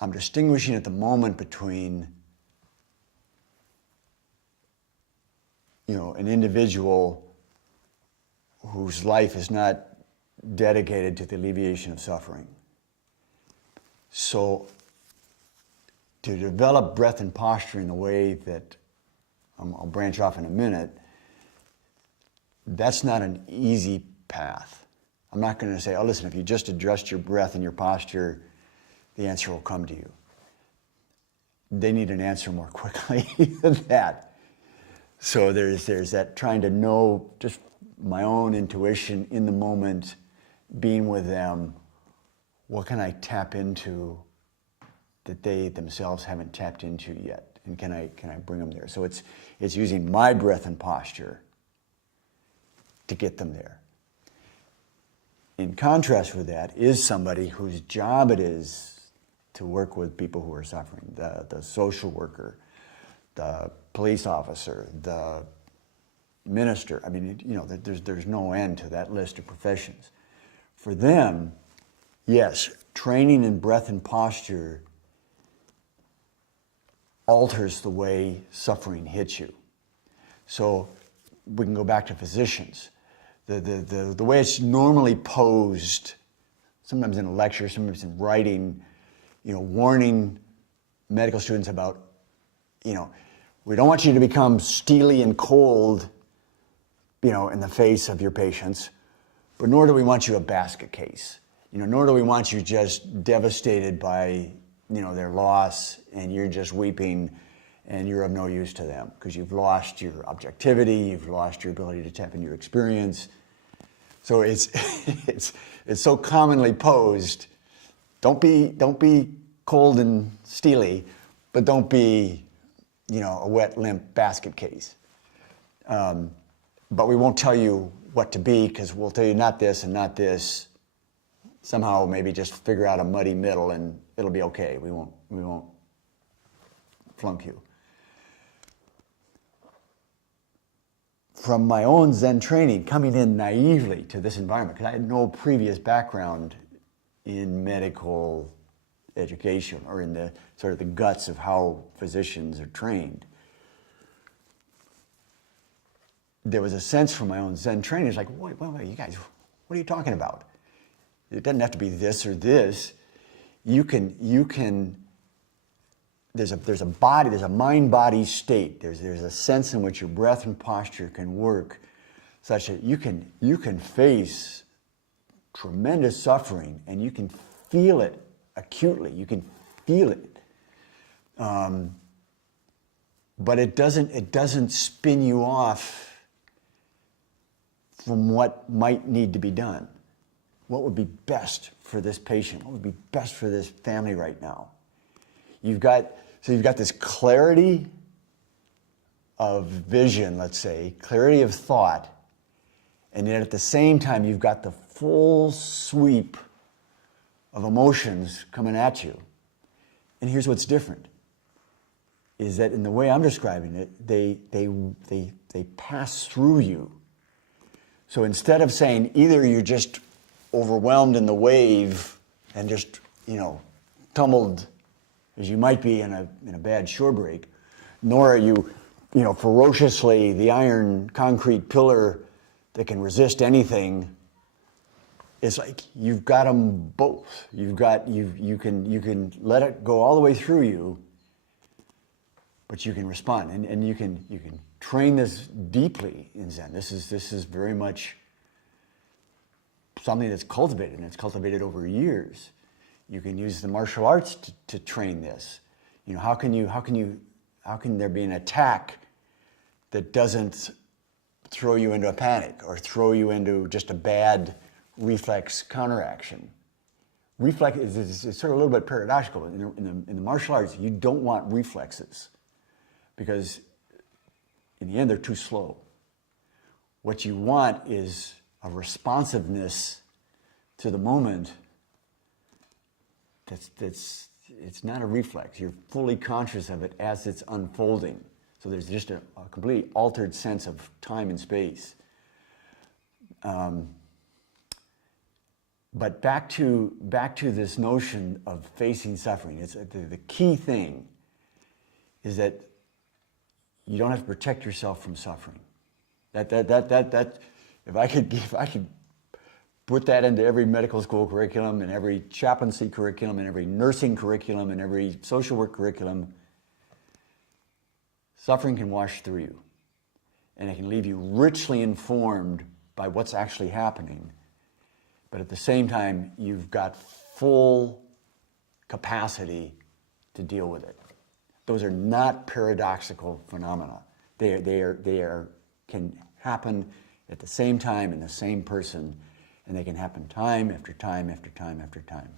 I'm distinguishing at the moment between, an individual whose life is not dedicated to the alleviation of suffering. So to develop breath and posture in the way that I'll branch off in a minute, that's not an easy path. I'm not going to say, oh, listen, if you just adjust your breath and your posture, the answer will come to you. They need an answer more quickly than that. So there's that trying to know just my own intuition in the moment, being with them. What can I tap into that they themselves haven't tapped into yet? And can I bring them there? So it's using my breath and posture to get them there. In contrast with that is somebody whose job it is to work with people who are suffering, the social worker, the police officer, the minister. I mean, there's no end to that list of professions. For them, yes, training in breath and posture alters the way suffering hits you. So we can go back to physicians. The way it's normally posed, sometimes in a lecture, sometimes in writing, warning medical students about, we don't want you to become steely and cold, in the face of your patients, but nor do we want you a basket case. Nor do we want you just devastated by, their loss and you're just weeping and you're of no use to them because you've lost your objectivity, you've lost your ability to tap into your experience. So it's so commonly posed. Don't be cold and steely, but don't be, a wet, limp basket case. But we won't tell you what to be because we'll tell you not this and not this. Somehow maybe just figure out a muddy middle and it'll be okay. We won't flunk you. From my own Zen training, coming in naively to this environment, because I had no previous background in medical education or in the sort of the guts of how physicians are trained. There was a sense from my own Zen training, it's like, wait, you guys, what are you talking about? It doesn't have to be this or this. You can. There's a body, there's a mind-body state. There's a sense in which your breath and posture can work, such that you can face tremendous suffering and you can feel it acutely. You can feel it, but it doesn't spin you off from what might need to be done. What would be best for this patient? What would be best for this family right now? You've got this clarity of vision, let's say, clarity of thought, and yet at the same time you've got the full sweep of emotions coming at you. And here's what's different, is that in the way I'm describing it, they pass through you. So instead of saying either you're just overwhelmed in the wave and just, tumbled as you might be in a bad shore break, nor are you, ferociously the iron concrete pillar that can resist anything. It's like you've got them both. You can let it go all the way through you, but you can respond, and you can train this deeply in Zen. This is very much something that's cultivated, and it's cultivated over years. You can use the martial arts to train this. How can there be an attack that doesn't throw you into a panic or throw you into just a bad reflex counteraction? Reflex is sort of a little bit paradoxical. In the martial arts, you don't want reflexes because in the end they're too slow. What you want is a responsiveness to the moment it's not a reflex. You're fully conscious of it as it's unfolding. So there's just a completely altered sense of time and space. But back to this notion of facing suffering. It's the key thing is that you don't have to protect yourself from suffering. That if I could put that into every medical school curriculum and every chaplaincy curriculum and every nursing curriculum and every social work curriculum, suffering can wash through you. And it can leave you richly informed by what's actually happening. But at the same time, you've got full capacity to deal with it. Those are not paradoxical phenomena. They can happen at the same time in the same person, and they can happen time after time after time after time.